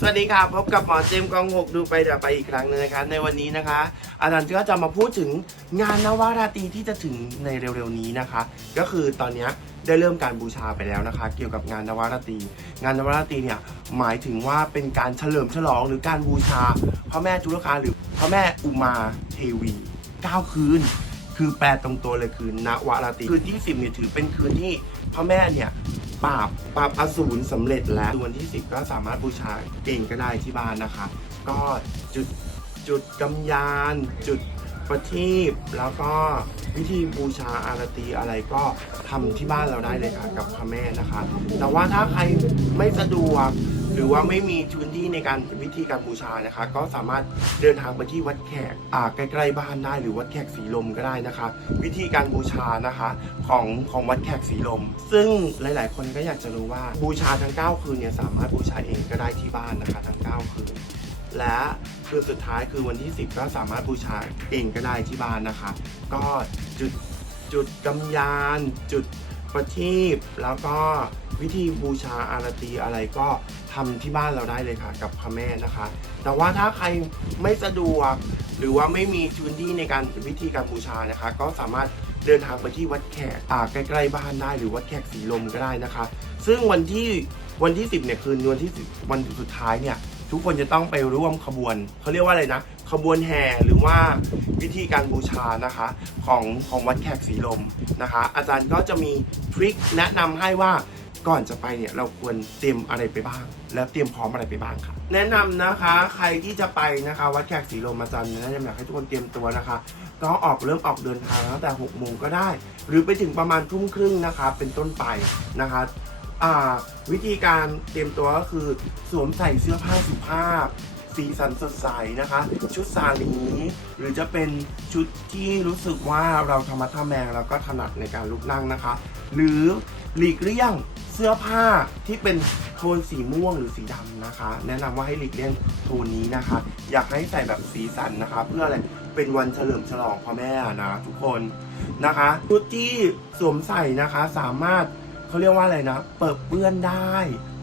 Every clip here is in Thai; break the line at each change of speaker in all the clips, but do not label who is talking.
สวัสดีค่ะพบกับหมอเจมกองหกดูไปเดี๋ยวไปอีกครั้งหนึงนะคะ ในวันนี้นะคะ อาจารย์ก็จะมาพูดถึงงานนวราตรีที่จะถึงในเร็วๆนี้นะคะ ก็คือตอนเนี้ยได้เริ่มการบูชาไปแล้วนะคะ เกี่ยวกับงานนวราตรีงานนวราตรีเนี่ยหมายถึงว่าเป็นการเฉลิมฉลองหรือการบูชาพระแม่จุลกาหรือพระแม่อุมาเทวี9คืน คือแปลตรงตัวเลยคือนวราตรีคืนที่10เนี่ยถือเป็นคืนที่พระแม่เนี่ย ปราบปราบอสูรสำเร็จแล้ววันที่ 10 ก็สามารถบูชาเก่งก็ได้ที่บ้านนะคะ ก็จุดจุดกำยานจุดประทีปแล้วก็วิธีบูชาอารตีอะไรก็ทำที่บ้านเราได้เลยค่ะกับพระแม่นะคะ แต่ว่าถ้าใครไม่สะดวก หรือว่าไม่มีพื้นที่ในการวิธีการบูชานะคะ ก็สามารถเดินทางไปที่วัดแขกอ่าใกล้ๆบ้านได้หรือวัดแขกสีลมก็ได้นะคะ วิธีการบูชานะคะของของวัดแขกสีลม ซึ่งหลาย ๆ คนก็อยากจะรู้ว่าบูชาทั้ง 9 คืนเนี่ยสามารถบูชาเองก็ได้ที่บ้านนะคะ ทั้ง 9 คืน และคืนสุดท้ายคือวันที่ 10 ก็สามารถบูชาเองก็ได้ที่บ้านนะคะ ก็จุดจุดกำยานจุดประทีปแล้วก็วิธีบูชาอารตีอะไรก็ ทำที่บ้านเราได้เลยค่ะ กับพระแม่นะคะ แต่ว่าถ้าใครไม่สะดวก หรือว่าไม่มีพื้นที่ในการวิธีการบูชานะคะ ก็สามารถเดินทางไปที่วัดแขกอ่าใกล้ๆบ้านได้ หรือวัดแขกสีลมก็ได้นะคะ ซึ่งวันที่วันที่ 10เนี่ยคืนวันที่10วันสุดท้ายเนี่ยทุกคนจะต้องไปร่วมขบวนเขาเรียกว่าอะไรนะ ขบวนแห่หรือว่าวิธีการบูชานะคะของของวัดแขกสีลมนะคะ อาจารย์ก็จะมีทริคแนะนำให้ว่า ก่อนจะไปเนี่ยเราควรเตรียมอะไรไปบ้าง แล้วเตรียมพร้อมอะไรไปบ้างครับแนะนำนะคะ ใครที่จะไปนะคะ วัดแขกสีลมอาจารย์แนะนำอยากให้ทุกคนเตรียมตัวนะคะก็ออกเริ่มออกเดินทางตั้งแต่6โมงก็ได้ หรือไปถึงประมาณทุ่มครึ่งนะคะ เป็นต้นไปนะคะวิธีการเตรียมตัวก็คือสวมใส่เสื้อผ้าสุภาพสีสันสดใสนะคะ ชุดสาลีหรือจะเป็นชุดที่รู้สึกว่าเราธรรมะทะแมงแล้วก็ถนัดในการลุกนั่งนะคะ หรือหลีกเลี่ยง เสื้อผ้าที่เป็นโทนสีม่วงหรือสีดำนะคะ แนะนำว่าให้หลีกเลี่ยงโทนนี้นะคะ อยากให้ใส่แบบสีสันนะคะ เพื่ออะไรเป็นวันเฉลิมฉลองพ่อแม่นะทุกคนนะคะชุดที่สวมใส่นะคะสามารถเขาเรียกว่าอะไรนะ เปิดเปื้อนได้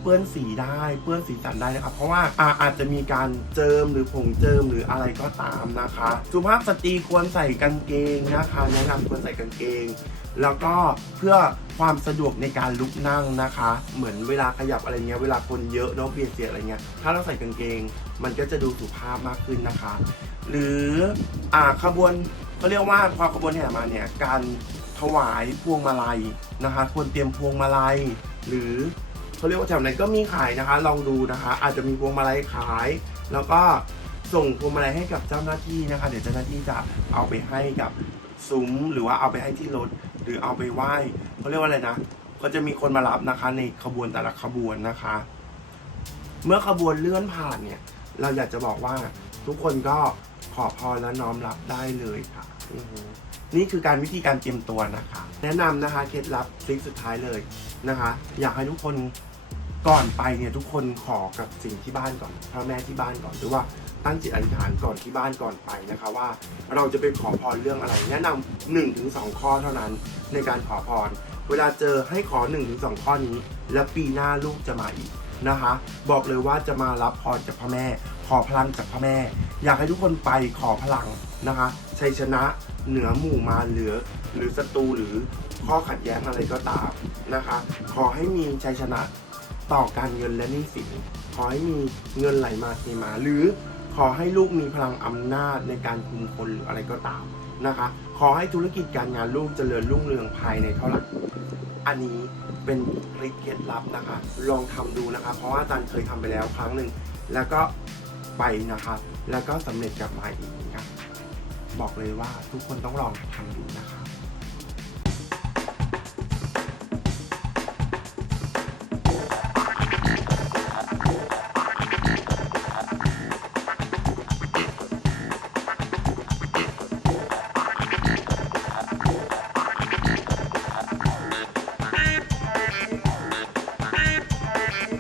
เปื้อนสีได้เปื้อนสีสันได้นะครับ เพราะว่าอาอาจจะมีการเจิมหรือผงเจิมหรืออะไรก็ตามนะคะสุภาพสตรีควรใส่กางเกงนะคะแนะนำควรใส่กางเกง แล้วก็เพื่อความสะดวกในการลุกนั่งนะคะ เหมือนเวลาขยับอะไรเงี้ยเวลาคนเยอะเนาะเบียดเสียอะไรเงี้ยถ้าเราใส่กางเกง มันก็จะดูสุภาพมากขึ้นนะคะ หรืออ่าขบวนเขาเรียกว่าพอขบวนแห่มาเนี่ยการถวายพวงมาลัยนะคะ ควรเตรียมพวงมาลัย หรือ เขาเรียกว่าแถวไหนก็มีขายนะคะ ลองดูนะคะ อาจจะมีพวงมาลัยขาย แล้วก็ส่งพวงมาลัยให้กับเจ้าหน้าที่นะคะ เดี๋ยวเจ้าหน้าที่จะเอาไปให้กับซุ้มหรือว่าเอาไปให้ที่รถหรือเอาไปไหว้เขาเรียกว่าอะไรนะ ก็จะมีคนมารับนะคะ ในขบวนแต่ละขบวนนะคะ เมื่อขบวนเลื่อนผ่านเนี่ย เราอยากจะบอกว่าทุกคนก็ขอพรและน้อมรับได้เลยค่ะอือฮึนี่คือการวิธีการเตรียมตัวนะคะ แนะนำนะคะเคล็ดลับทริคสุดท้ายเลยนะคะ อยากให้ทุกคน ก่อนไปเนี่ยทุกคนขอกับสิ่งที่บ้านก่อนพ่อแม่ที่บ้านก่อนหรือว่าตั้งจิตอธิษฐานก่อนที่บ้านก่อนไปนะคะว่า เราจะไปขอพรเรื่องอะไร แนะนำหนึ่งถึงสองข้อเท่านั้นในการขอพร เวลาเจอให้ขอ1นถึงสข้อนี้ แล้วปีหน้าลูกจะมาอีกนะคะ บอกเลยว่าจะมารับพรจากพระแม่ ขอพลังจากพระแม่ อยากให้ทุกคนไปขอพลังนะคะชัยชนะเหนือหมู่มาเหลือ หรือศัตรูหรือข้อขัดแย้งอะไรก็ตามนะคะ ขอให้มีชัยชนะ ต่อการเงินและหนี้สินขอให้มีเงินไหลมาเทมา หรือขอให้ลูกมีพลังอำนาจในการคุมคนหรืออะไรก็ตามนะคะ ขอให้ธุรกิจการงานลูกเจริญรุ่งเรืองภายในเท่าไหร่อันนี้เป็นคลิปเคล็ดลับนะคะ ลองทำดูนะคะ เพราะว่าอาจารย์เคยทำไปแล้วครั้งหนึ่งแล้วก็ไปนะคะ แล้วก็สำเร็จกลับมาอีกนะครับบอกเลยว่าทุกคนต้องลองทำดูนะคะ